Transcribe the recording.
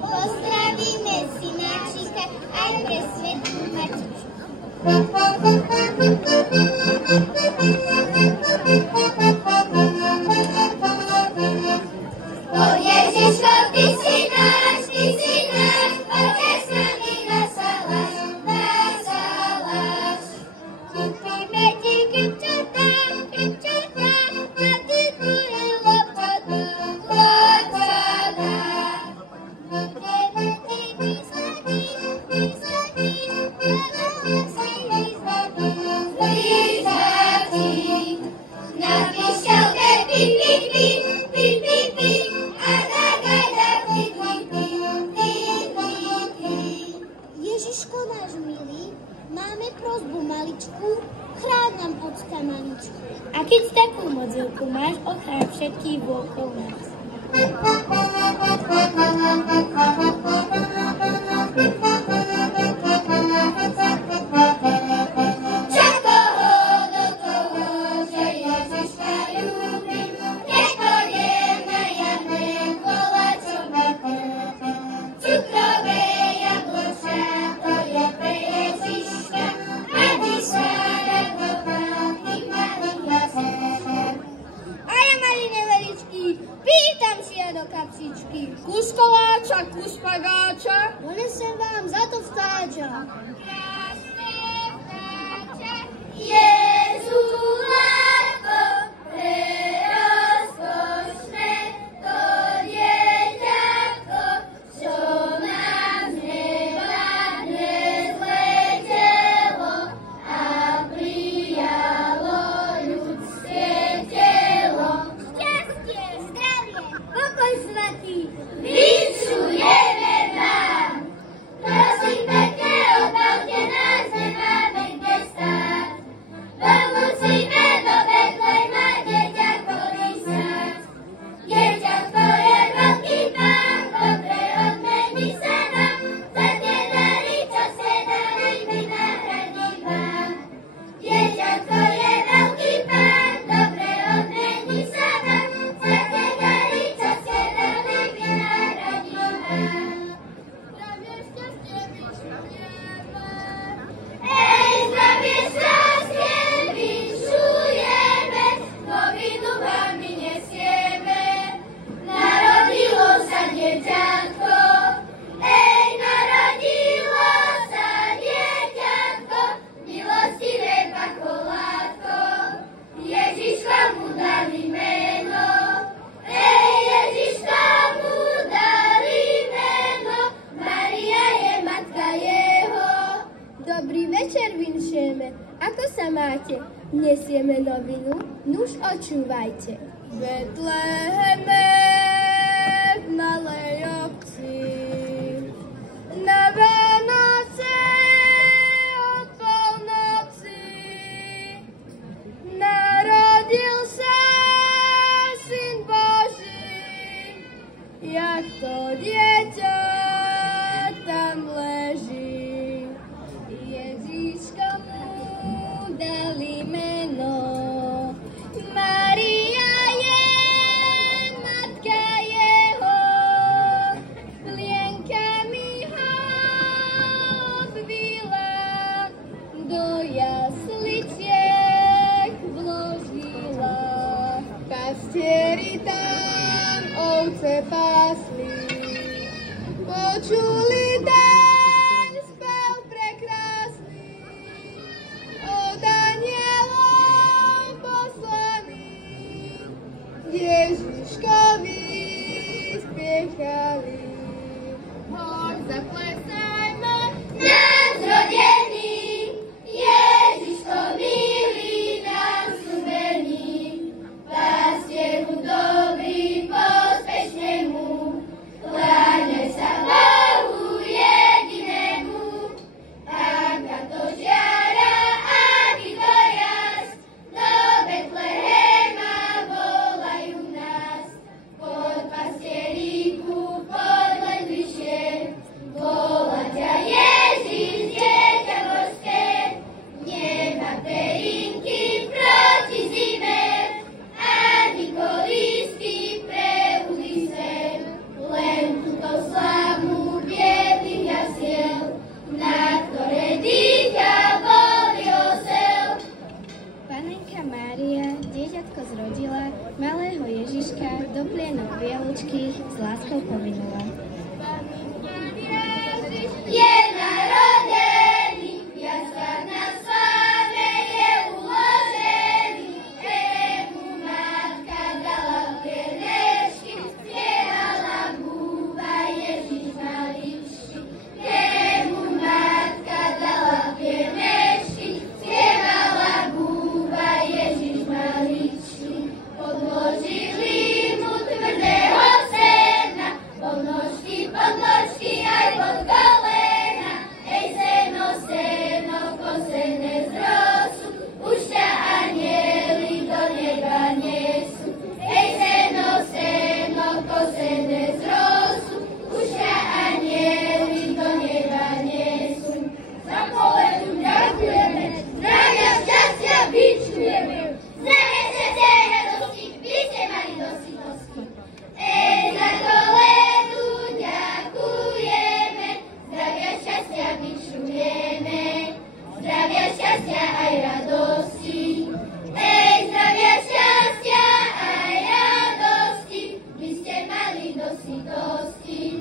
Pozdravíme synáčika aj pre svätú Matičku. O Ježiško, ty si náš, poďte s nami na saláš. Kúpime ti krčatá, a ty tvoje lopata. Budeme ti výsledky, na píšťalke pi, a na gajdách pi. Ježiško náš milý, máme prosbu maličku, chráň nám ocka maličku. A keď takú modlivku máš, ochráň všetkých okolo nás. Kus koláča, kus pagáča, Donesem vám za to vtáča. Krásne vtáča, Jezulátko, prerozkošné to dieťatko, čo nám z neba dnes letelo a prijalo ľudské telo. Šťastie, zdravie, pokoj svatý, vyčujeme vám. Prosím pekne, odbavte nás, nemáme kde stáť. Musíme do Betlema dieťa kolísať. Dieťatko je veľký pán, dobre odmení sa nám. Za tie dary, čo ste dali, vynahradí vám. Dieťatko je veľký pán, dobre odmení sa nám. Za tie dary, čo ste dali, vynahradí vám. Zdravie, šťastie vyšujeme, novinu vám my nesieme. Narodilo sa dieťatko, narodilo sa dieťatko, milostivé pakolátko, Ježiška mu dali meno. Ježiška mu dali meno, Maria je matka jeho. Dobrý večer vinšujeme. Ako sa máte? Nesieme novinu, nuž očúvajte. V Betleheme v malej obci na Vianoce o polnoci narodil sa Syn Boží, jak to dieťa tam leží. Ježiško mu dali meno, Maria je matka jeho, plienkami ho obvila, do jasliciek vložila. Pastieri tam ovce pásli, počuli ten spev prekrásny, od anielov poslaný. šťastia aj radosti. Hej, zdravia, šťastia aj radosti, by ste mali do sytosti.